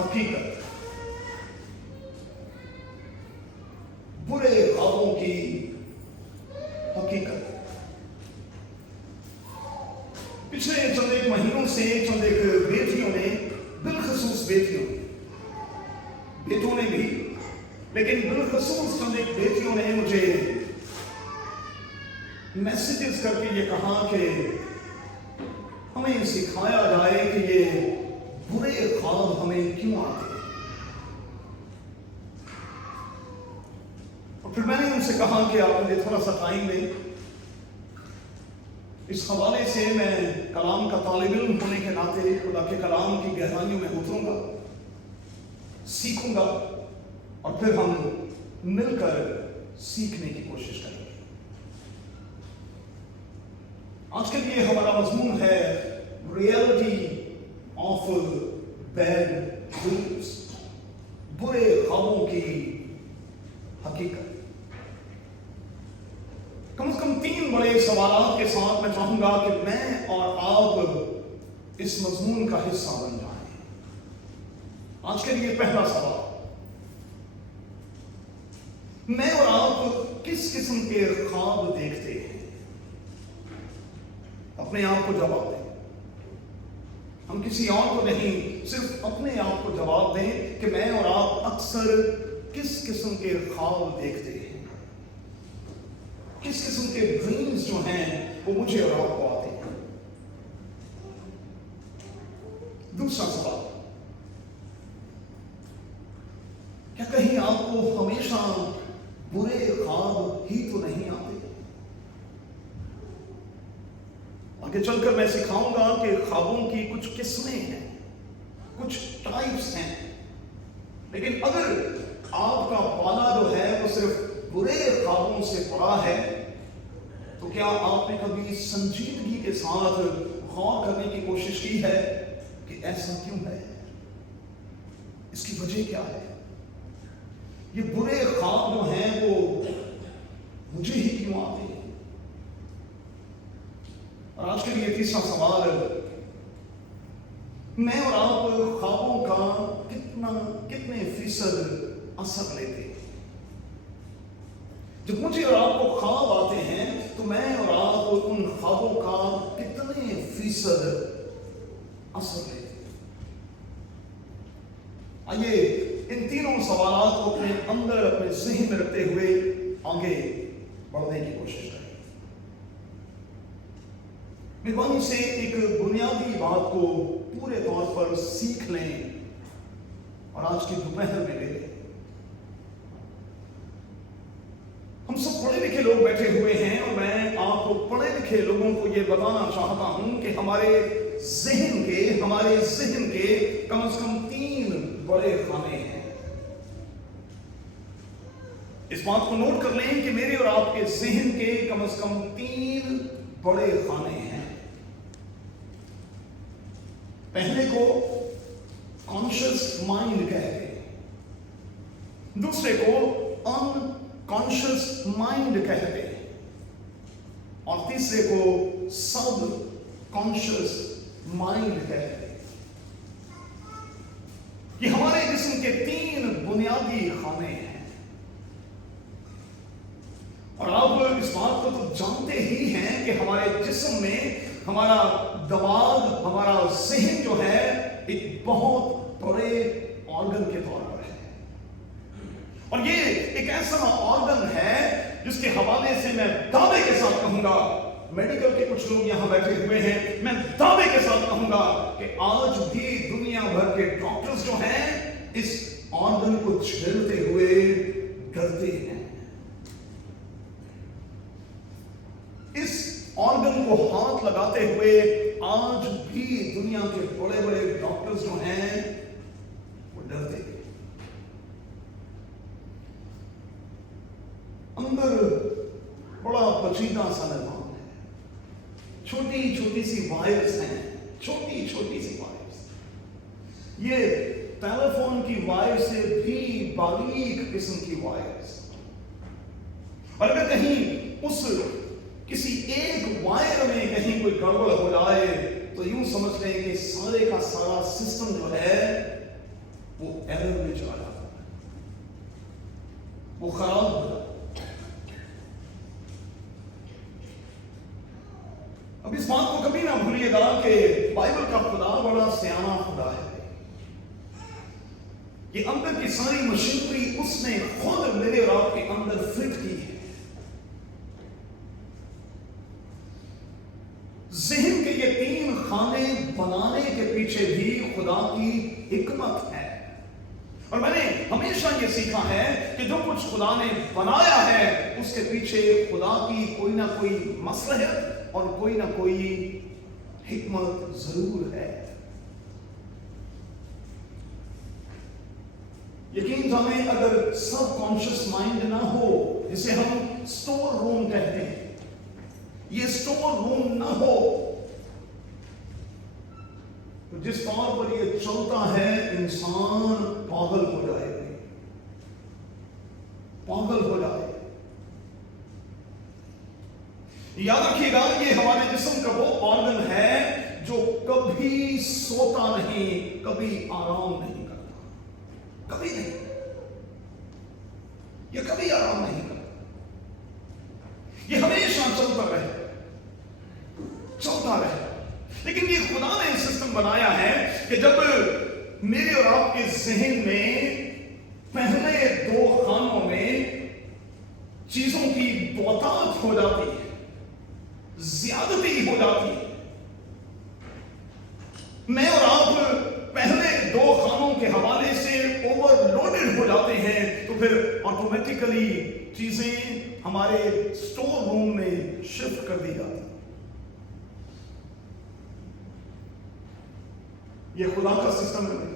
حقیقت، برے خوابوں کی حقیقت۔ پچھلے چند ایک مہینوں سے چند ایک بیٹیوں نے، بالخصوص بیٹوں نے بھی، لیکن بالخصوص چند ایک بیٹیوں نے مجھے میسیجز کر کے یہ کہا کہ ہمیں سکھایا جائے کہ یہ برے خواب ہمیں کیوں آتے ہیں۔ اور پھر میں نے ان سے کہا کہ آپ مجھے تھوڑا سا ٹائم دیں، اس حوالے سے میں کلام کا طالب علم ہونے کے ناطے خدا کے کلام کی گہرائیوں میں اتروں گا، سیکھوں گا، اور پھر ہم مل کر سیکھنے کی کوشش کریں گے۔ آج کے لیے ہمارا مضمون ہے ریئلٹی آف بیڈ ڈریمز، برے خوابوں کی حقیقت۔ کم از کم 3 بڑے سوالات کے ساتھ میں چاہوں گا کہ میں اور آپ اس مضمون کا حصہ بن جائیں۔ آج کے لیے پہلا سوال، میں اور آپ کس قسم کے خواب دیکھتے ہیں؟ اپنے آپ کو جواب دیں، ہم کسی اور کو نہیں، صرف اپنے آپ کو جواب دیں کہ میں اور آپ اکثر کس قسم کے خواب دیکھتے ہیں، کس قسم کے ڈریمز جو ہیں وہ مجھے اور آپ کو آتے ہیں۔ دوسرا سوال، کیا کہیں آپ کو ہمیشہ برے خواب ہی تو نہیں آتے؟ آگے چل کر میں سکھاؤں گا کہ خوابوں کی کچھ قسمیں ہیں، کچھ ٹائپس ہیں، لیکن اگر آپ کا پالا جو ہے وہ صرف برے خوابوں سے پڑا ہے تو کیا آپ نے کبھی سنجیدگی کے ساتھ غور کرنے کی کوشش کی ہے کہ ایسا کیوں ہے، اس کی وجہ کیا ہے؟ یہ برے خواب جو ہیں وہ مجھے ہی کیوں آتے ہیں؟ اور آج کے لیے تیسرا سوال، میں اور آپ خوابوں کا کتنے فیصد اثر لیتے ہیں؟ جب مجھے اور آپ کو خواب آتے ہیں تو میں اور آپ ان خوابوں کا کتنے فیصد اثر لیتے ہیں؟ آئیے ان تینوں سوالات کو اپنے اندر، اپنے ذہن میں رکھتے ہوئے آگے بڑھنے کی کوشش کریں۔ مہربانی سے ایک بنیادی بات کو پورے طور پر سیکھ لیں اور آج کی دوپہر میں لے لیں۔ ہم سب پڑھے لکھے لوگ بیٹھے ہوئے ہیں اور میں آپ کو پڑھے لکھے لوگوں کو یہ بتانا چاہتا ہوں کہ ہمارے ذہن کے کم از کم 3 بڑے خانے ہیں۔ اس بات کو نوٹ کر لیں کہ میرے اور آپ کے ذہن کے کم از کم 3 بڑے خانے ہیں۔ پہلے کو کانشیس مائنڈ کہتے ہیں، دوسرے کو انکانشیس مائنڈ کہتے ہیں، اور تیسرے کو سب کانشیس مائنڈ کہتے ہیں۔ یہ ہمارے جسم کے 3 بنیادی خانے ہیں، اور آپ اس بات کو تو جانتے ہی ہیں کہ ہمارے جسم میں ہمارا دماغ، ہمارا ذہن جو ہے ایک بہت بڑے آرگن کے طور پر ہے، اور یہ ایک ایسا آرگن ہے جس کے حوالے سے میں دعوے کے ساتھ کہوں گا، میڈیکل کے کچھ لوگ یہاں بیٹھے ہوئے ہیں، میں دعوے کے ساتھ کہوں گا کہ آج بھی دنیا بھر کے ڈاکٹرز جو ہیں اس آرگن کو چھیڑتے ہوئے ڈرتے ہیں۔ اس آرگن کو ہاتھ لگاتے ہوئے آج بھی دنیا کے بڑے بڑے ڈاکٹرز جو ہیں وہ ڈرتے ہیں۔ اندر بڑا پیچیدہ سا نظام ہے، چھوٹی چھوٹی سی وائرز ہیں، چھوٹی چھوٹی سی وائرز، یہ ٹیلی فون کی وائر سے بھی باریک قسم کی وائرز، اور اگر کہیں اس کسی ایک وائر میں کہیں کوئی گڑبڑ ہو جائے تو یوں سمجھ لیں کہ سارے کا سارا سسٹم جو ہے وہ ایرر میں چلا جاتا ہے، وہ خراب ہو جاتا ہے۔ اب اس بات کو کبھی نہ بھولیے گا کہ بائبل کا خدا بڑا سیانا خدا ہے، یہ اندر کی ساری مشینری اس نے خود میرے اور آپ کے اندر فٹ کی ہے۔ ذہن کے یہ 3 خانے بنانے کے پیچھے بھی خدا کی حکمت ہے، اور میں نے ہمیشہ یہ سیکھا ہے کہ جو کچھ خدا نے بنایا ہے اس کے پیچھے خدا کی کوئی نہ کوئی مصلحت اور کوئی نہ کوئی حکمت ضرور ہے۔ یقین جانیں، اگر سب کانشس مائنڈ نہ ہو، جسے ہم سٹور روم کہتے ہیں، یہ سٹور روم نہ ہو تو جس طور پر یہ چلتا ہے انسان پاگل ہو جائے گا، پاگل ہو جائے گا۔ یاد رکھیے گا، یہ ہمارے جسم کا وہ آرگن ہے جو کبھی سوتا نہیں، کبھی آرام نہیں کرتا، کبھی نہیں، یہ کبھی آرام نہیں کرتا، یہ ہمیشہ چلتا رہے، چلتا رہے۔ لیکن یہ خدا نے سسٹم بنایا ہے کہ جب میرے اور آپ کے ذہن میں پہلے 2 خانوں میں چیزوں کی بہتات ہو جاتی ہے، زیادتی ہو جاتی ہے، میں اور آپ پہلے 2 خانوں کے حوالے سے اوور لوڈڈ ہو جاتے ہیں، تو پھر آٹومیٹیکلی چیزیں ہمارے سٹور روم میں شفٹ کر دی جاتی ہیں۔ یہ خدا کا سسٹم ہے۔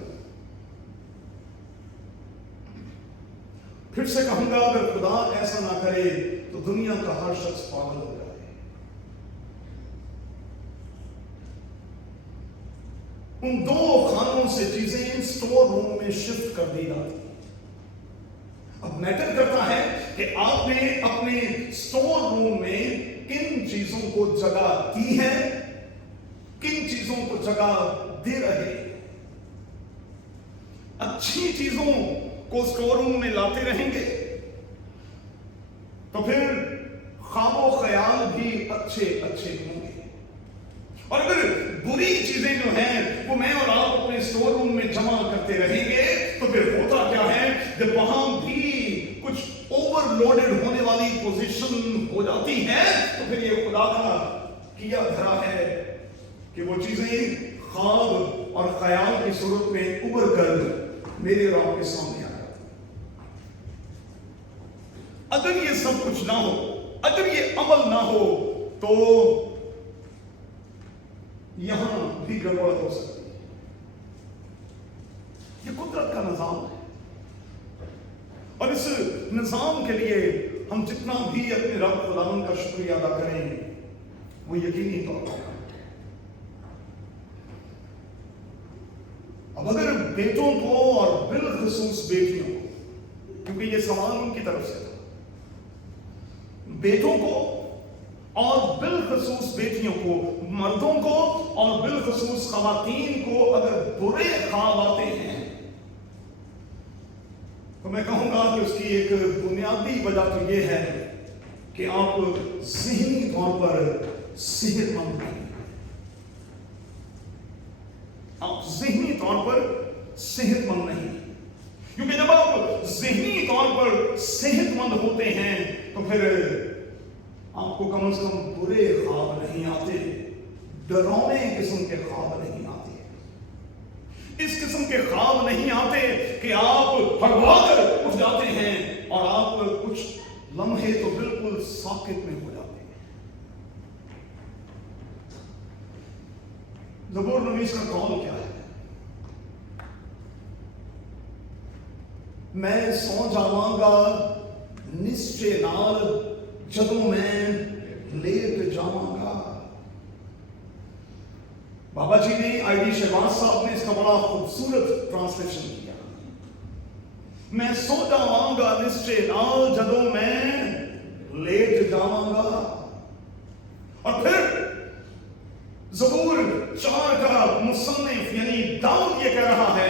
پھر سے کہوں گا، اگر خدا ایسا نہ کرے تو دنیا کا ہر شخص پاگل ہو جائے۔ ان 2 خانوں سے چیزیں سٹور روم میں شفٹ کر دی جاتی۔ اب میٹر کرتا ہے کہ آپ نے اپنے سٹور روم میں کن چیزوں کو جگہ دی ہے، کن چیزوں کو جگہ دے رہے۔ اچھی چیزوں کو سٹور روم میں لاتے رہیں گے تو پھر خواب و خیال بھی اچھے اچھے ہوں گے، اور اگر بری چیزیں جو ہیں وہ میں اور آپ اپنے سٹور روم میں جمع کرتے رہیں گے تو پھر ہوتا کیا ہے، جب وہاں بھی کچھ اوور لوڈڈ ہونے والی پوزیشن ہو جاتی ہے تو پھر یہ خدا کا کیا دھرا ہے کہ وہ چیزیں خواب اور خیال کی صورت میں ابھر کر میرے اور آپ کے سامنے آ جاتی۔ اگر یہ سب کچھ نہ ہو، اگر یہ عمل نہ ہو تو یہاں بھی گڑبڑ ہو سکتی ہے۔ یہ قدرت کا نظام ہے، اور اس نظام کے لیے ہم جتنا بھی اپنے رب خداوند کا شکریہ ادا کریں وہ یقینی طور پر۔ اب اگر بیٹوں کو اور بالخصوص بیٹیوں کو، کیونکہ یہ سوال ان کی طرف سے تھا، بیٹوں کو اور بالخصوص بیٹیوں کو، مردوں کو اور بالخصوص خواتین کو اگر برے خواب آتے ہیں تو میں کہوں گا کہ اس کی ایک بنیادی وجہ تو یہ ہے کہ آپ ذہنی طور پر صحت مند نہیں، آپ ذہنی طور پر صحت مند نہیں، کیونکہ جب آپ ذہنی طور پر صحت مند ہوتے ہیں تو پھر آپ کو کم از کم برے خواب نہیں آتے، ڈراؤنے قسم کے خواب نہیں آتے، اس قسم کے خواب نہیں آتے کہ آپ ہڑبڑا کر اٹھ جاتے ہیں اور آپ کچھ لمحے تو بالکل ساکت میں ہو جاتے ہیں۔ زبور نویس کا قول کیا ہے؟ میں سو جاواں گا نسچے نال جدوں میں لیٹ جاواں گا۔ بابا جی نے آئی ڈی شہباز صاحب نے اس کا بڑا خوبصورت ٹرانسلیشن کیا، میں سو جاواں گا نسچے نال جدوں میں لیٹ جاواں گا۔ اور پھر زبور 4 کا مصنف یعنی داؤد یہ کہہ رہا ہے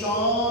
4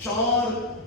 4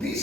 20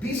20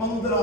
15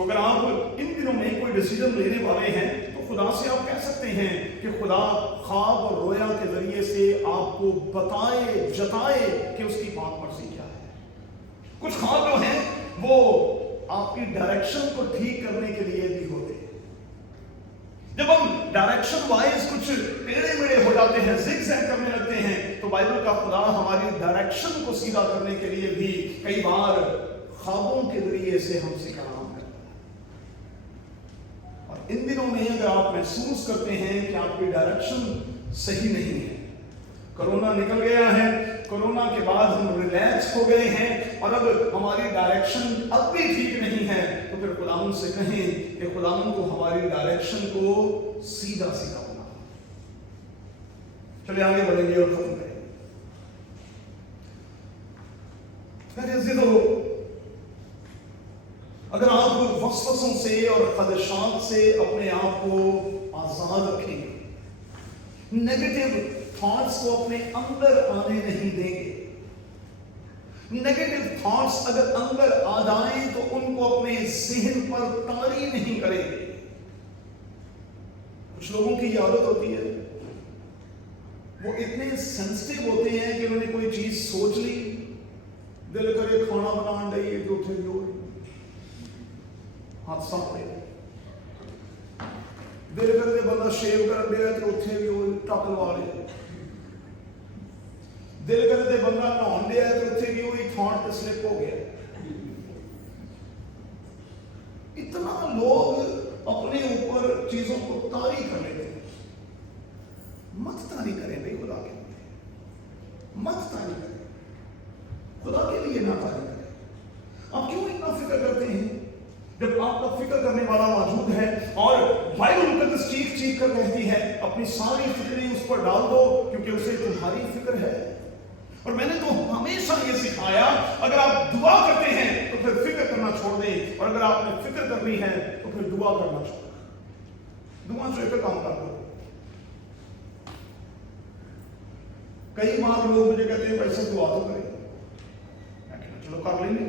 تو اگر آپ ان دنوں میں کوئی ڈیسیجن لینے والے ہیں تو خدا سے آپ کہہ سکتے ہیں کہ خدا خواب اور رویا کے ذریعے سے آپ کو بتائے جتائے کہ اس کی پاک مرضی کیا ہے۔ کچھ خواب جو ہیں وہ آپ کی ڈائریکشن کو ٹھیک کرنے کے لیے بھی ہوتے ہیں۔ جب ہم ڈائریکشن وائز کچھ ٹیڑے میڑے ہو جاتے ہیں، زگ زیگ کرنے لگتے ہیں، تو بائبل کا خدا ہماری ڈائریکشن کو سیدھا کرنے کے لیے بھی کئی بار خوابوں کے ذریعے سے ہم سے کلام کرتا ہے۔ اور ان دنوں میں اگر آپ محسوس کرتے ہیں کہ آپ کی ڈائریکشن صحیح نہیں ہے، کرونا نکل گیا ہے، کرونا کے بعد ہم ریلیکس ہو گئے ہیں اور اب ہماری ڈائریکشن اب بھی ٹھیک نہیں ہے، تو پھر خداوند سے کہیں کہ خداوند کو ہماری ڈائریکشن کو سیدھا سیدھا بنا۔ چلے آگے بڑھیں گے اور ختم کریں گے۔ اگر آپ وسوسوں سے اور خدشات سے اپنے آپ کو آزاد رکھیں گے، نیگیٹو تھاٹس کو اپنے اندر آنے نہیں دیں گے، نیگیٹو تھاٹس اگر اندر آ جائیں تو ان کو اپنے ذہن پر طاری نہیں کریں گے۔ کچھ لوگوں کی یہ عادت ہوتی ہے، وہ اتنے سینسٹیو ہوتے ہیں کہ انہوں نے کوئی چیز سوچ لی، دل کرے کھانا بنان ڈائیے جو تھے جو حادثہ ہوئے، دل کرتے بندہ شیو کر دیا تو اتھے بھی ہوئی ٹاکل والے، دل کرتے بندہ نہان دیا تو اتھے بھی ہوئی تھانٹ پہ سلپ ہو گیا۔ اتنا لوگ اپنے اوپر چیزوں کو طاری کر لیتے ہیں۔ مت طاری کریں بھائی، خدا کے لیے مت طاری کریں، خدا کے لیے نہ طاری کریں۔ آپ کیوں اتنا فکر کرتے ہیں جب آپ کا فکر کرنے والا موجود ہے؟ اور بائبل مقدس چیخ چیخ کر کہتی ہے اپنی ساری فکریں اس پر ڈال دو کیونکہ اسے تمہاری فکر ہے۔ اور میں نے تو ہمیشہ یہ سکھایا اگر آپ دعا کرتے ہیں تو پھر فکر کرنا چھوڑ دیں، اور اگر آپ نے فکر کرنی ہے تو پھر دعا کرنا چھوڑ دیں۔ دعا جو ایک کام کرنا۔ کئی بار لوگ مجھے کہتے ہیں ویسے دعا تو کریں، میں کہنا چلو کر لیں گے۔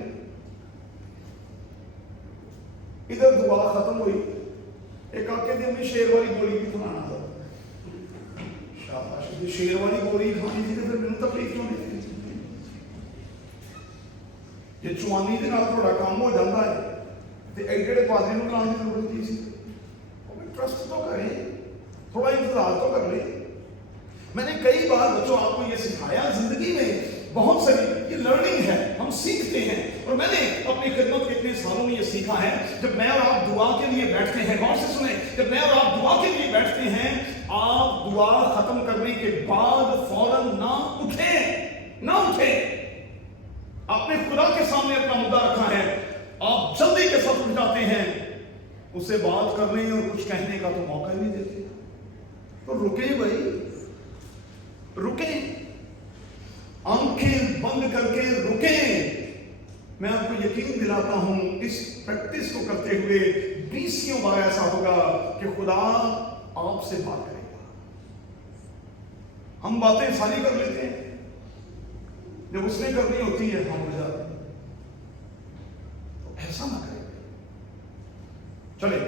ادھر دعا ختم ہوئی، ایک آپ کے دن میں شیر والی گولی بھی کھلانا تھا، شاباش جی، شیر والی گولی کھانی تھی تو پھر میں تکلیف کیوں نہیں تھی؟ یہ چوانی دے نال تھوڑا کام ہو جاتا ہے تو ایڈیڈے پادری نو کھلانے کی ضرورت کی سی؟ ٹرسٹ تو کریں، تھوڑا انتظار تو کر لیں۔ میں نے کئی بار بچوں آپ کو یہ سکھایا، زندگی میں بہت ساری یہ لرننگ ہے، ہم سیکھتے ہیں، اور میں نے اپنی خدمت کے اتنے سالوں میں یہ سیکھا ہے جب میں اور آپ دعا کے لیے بیٹھتے ہیں، غور سے سنیں، جب میں اور آپ دعا کے لیے بیٹھتے ہیں، آپ دعا ختم کرنے کے بعد فوراً نہ اٹھیں۔ آپ نے خدا کے سامنے اپنا مدعا رکھا ہے، آپ جلدی کے ساتھ اٹھ جاتے ہیں، اسے بات کرنے اور کچھ کہنے کا تو موقع نہیں دیتے۔ تو رکیں بھائی، رکیں، آنکھیں بند کر کے رکیں۔ میں آپ کو یقین دلاتا ہوں اس پریکٹس کو کرتے ہوئے 20 بار ایسا ہوگا کہ خدا آپ سے بات کرے گا۔ ہم باتیں ساری کر لیتے ہیں، جب اس نے کرنی ہوتی ہے ہم ہو جاتے ہیں۔ تو ایسا نہ کریں۔ چلے،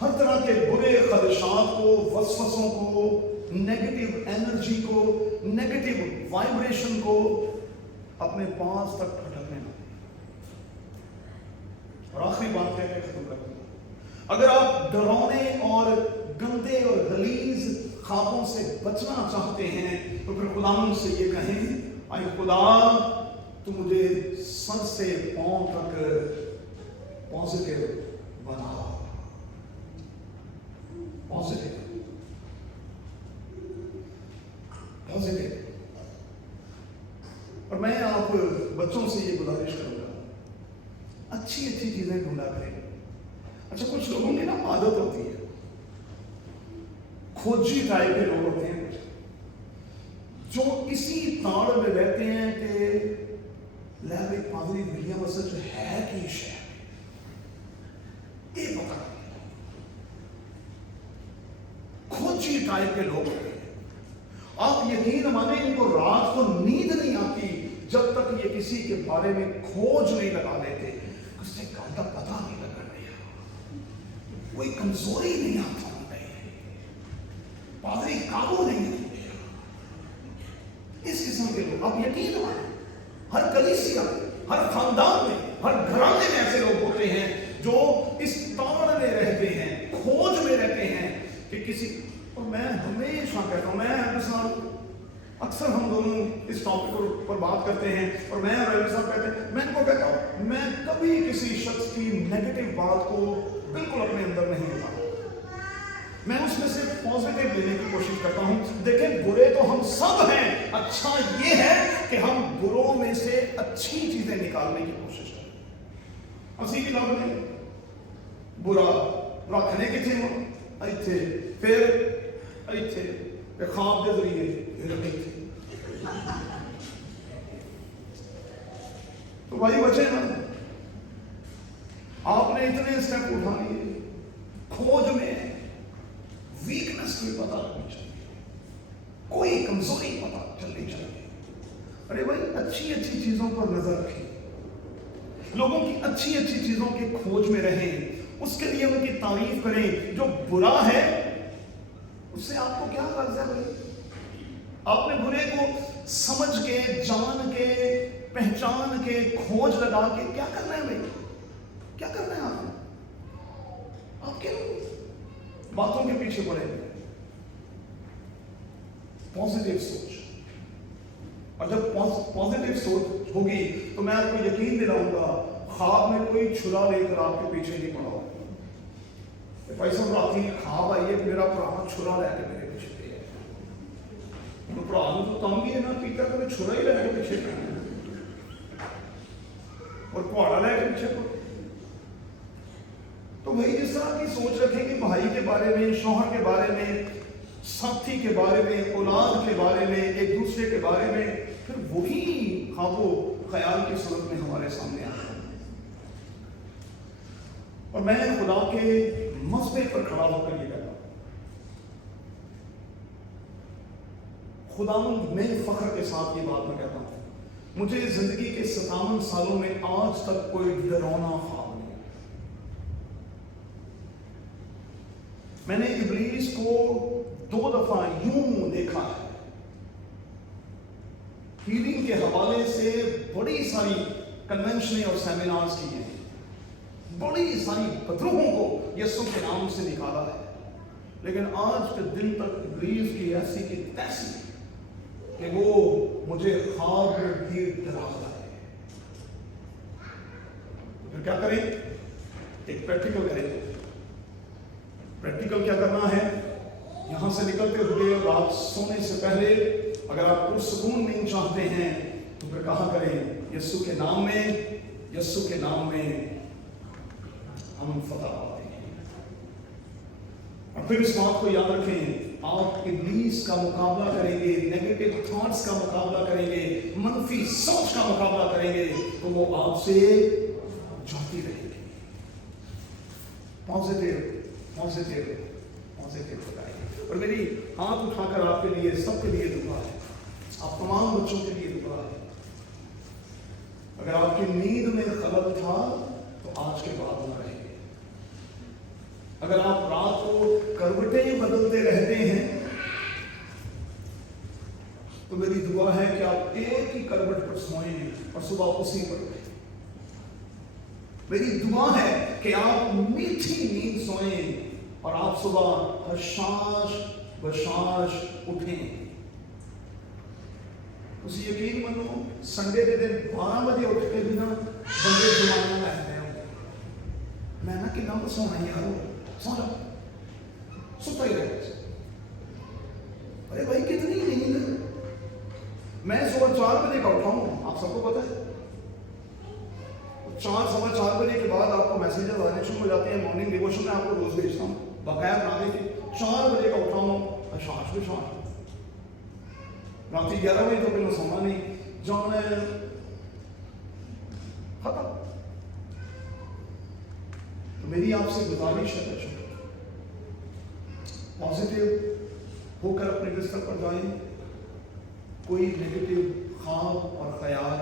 ہر طرح کے برے خدشات کو، وسوسوں کو، نیگیٹو انرجی کو، نیگیٹو وائبریشن کو اپنے پاس تک پھٹکنے نہ دیں۔ اور آخری بات کہہ کے ختم کرتے ہیں، اگر آپ ڈراؤنے اور گندے اور غلیظ خوابوں سے بچنا چاہتے ہیں تو پھر خداوند سے یہ کہیں، اے خدا تو مجھے سر سے پاؤں تک پازیٹیو بنا، پازیٹیو۔ اور میں آپ بچوں سے یہ گزارش کروں گا، اچھی چیزیں ڈھونڈا کریں۔ اچھا، کچھ لوگوں کی نا عادت ہوتی ہے، کھوجی ٹائپ کے لوگ ہوتے ہیں جو اسی تاڑ میں رہتے ہیں کہ لیب ایک پادری ولیم اسد جو ہے کہ شہر یہ پتا نہیں، کھوجی ٹائپ کے لوگ ہوتے ہیں۔ آپ یقین مانیں ان کو رات کو نیند نہیں آتی جب تک یہ کسی کے بارے میں کھوج نہیں لگا لیتے۔ اس سے کل کا پتا نہیں لگا دیا, کوئی کمزوری نہیں آتا نہیں, پادری قابو نہیں دیا. اس قسم کے لوگ, آپ یقین مانیں ہر کلیسیا, ہر خاندان میں, ہر گھرانے میں ایسے لوگ ہوتے ہیں جو اس تاڑ میں رہتے ہیں, کھوج میں رہتے ہیں کہ کسی, اور میں ہمیشہ کہتا ہوں, میں اکثر ہم دونوں اس ٹاپک پر بات کرتے ہیں اور میں اور علی صاحب کہتے ہیں, میں ان کو کہتا ہوں میں کبھی کسی شخص کی نیگیٹو بات کو بالکل اپنے اندر نہیں ہوتا, میں اس میں سے پازیٹیو لینے کی کوشش کرتا ہوں. دیکھیں برے تو ہم سب ہیں, اچھا یہ ہے کہ ہم بروں میں سے اچھی چیزیں نکالنے کی کوشش کریں. اسی کی لوگ نے برا رکھنے کی تھی ایتھے, پھر ایتھے خواب کے ذریعے تو بھائی بچے نا, آپ نے اتنے اسٹیپ اٹھا لیے, کھوج میں ویکنس کوئی پتا نہیں چاہیے, کوئی کمزوری پتا چلنی چاہیے. ارے بھائی اچھی اچھی چیزوں پر نظر رکھیں, لوگوں کی اچھی اچھی چیزوں کے کھوج میں رہیں, اس کے لیے ان کی تعریف کریں. جو برا ہے اس سے آپ کو کیا غرض ہے بھائی؟ آپ نے برے کو سمجھ کے, جان کے, پہچان کے, کھوج لگا کے کیا کرنا ہے بھائی؟ کیا کرنا ہے آپ نے؟ آپ کیوں باتوں کے پیچھے پڑے ہوئے؟ پازیٹیو سوچ, اور جب پازیٹیو سوچ ہوگی تو میں آپ کو یقین دلاؤں گا خواب میں کوئی چھرا لے کر آپ کے پیچھے نہیں پڑا ہوگا. پیسہ رات ہی خواب آئیے میرا پرانا چھرا لے کے میرے پیچھے پہ ہے, پرانا تو تنگ ہی نہ پیتا تو چھرا ہی لے کے پیچھے پہ اور پہاڑا لے کے پیچھے پڑ. تو وہی جس طرح کی سوچ رکھیں کہ بھائی کے بارے میں, شوہر کے بارے میں, ساتھی کے بارے میں, اولاد کے بارے میں, ایک دوسرے کے بارے میں, پھر وہی خواب و خیال کی صورت میں ہمارے سامنے آتا ہے. اور میں خدا کے مذبح پر کھڑا ہو کر یہ کہتا ہوں, خداوند میں فخر کے ساتھ یہ بات میں کہتا ہوں, مجھے زندگی کے 57 سالوں میں آج تک کوئی ڈراؤنا خواب نہیں. میں نے ابلیس کو 2 دفعہ یوں دیکھا ہے. ہیلنگ کے حوالے سے بڑی ساری کنونشنیں اور سیمینارز کی ہیں, بڑی ساری بدروہوں کو یسوع کے نام سے نکالا ہے, لیکن آج کے دن تک ابلیس کی ایسی کی تیسی کہ وہ مجھے خواب میں بھی ڈراتا ہے. پھر کیا کریں؟ ایک پریکٹیکل کریں. پریکٹیکل کیا کرنا ہے؟ یہاں سے نکلتے ہوئے رات سونے سے پہلے اگر آپ پرسکون نیند چاہتے ہیں تو پھر کہا کریں یسوع کے نام میں, یسوع کے نام میں ہم فتح پاتے ہیں. اور پھر اس بات کو یاد رکھیں, آپ ابلیس کا مقابلہ کریں گے, نیگیٹو تھاٹس کا مقابلہ کریں گے, منفی سوچ کا مقابلہ کریں گے تو وہ آپ سے جاتی رہے گی. پازیٹیو بتائیں. اور میری ہاتھ اٹھا کر آپ کے لیے, سب کے لیے دعا ہے, آپ تمام بچوں کے لیے دعا ہے. اگر آپ کی نیند میں خلل تھا تو آج کے بعد نہ رہے. اگر آپ رات کو کروٹیں بدلتے رہتے ہیں تو میری دعا ہے کہ آپ ایک ہی کروٹ پر سوئیں اور صبح اسی پر اٹھیں. میری دعا ہے کہ آپ میٹھی نیند سوئیں اور آپ صبح حشاش بشاش اٹھیں. اسے یقین منو, سنڈے کے دن 12 بجے اٹھ کے بھی نا بندے جمانا رہتے ہیں. میں نا کہ نہ سونا یار, سو جاؤ, سوتا ہی رہے. ارے بھائی کتنی نیند, میں صبح 4 بجے کا اٹھا ہوں, آپ سب کو پتا ہے. 4:15 بجے کے بعد آپ کو میسیجز آنے شروع ہو جاتے ہیں. مارننگ ڈیووشن میں آپ کو روز بھیجتا ہوں باقاعدہ بنا دے کے. 4 بجے کا اٹھا ہوں, شاش بھی شاش, رات 11 بجے تو پہلے سونا نہیں, جانا ہے ختم. تو میری آپ سے گزارش ہے بچوں, پازیٹیو ہو کر اپنے بستر پر جائیں. کوئی نیگیٹو خواب اور خیال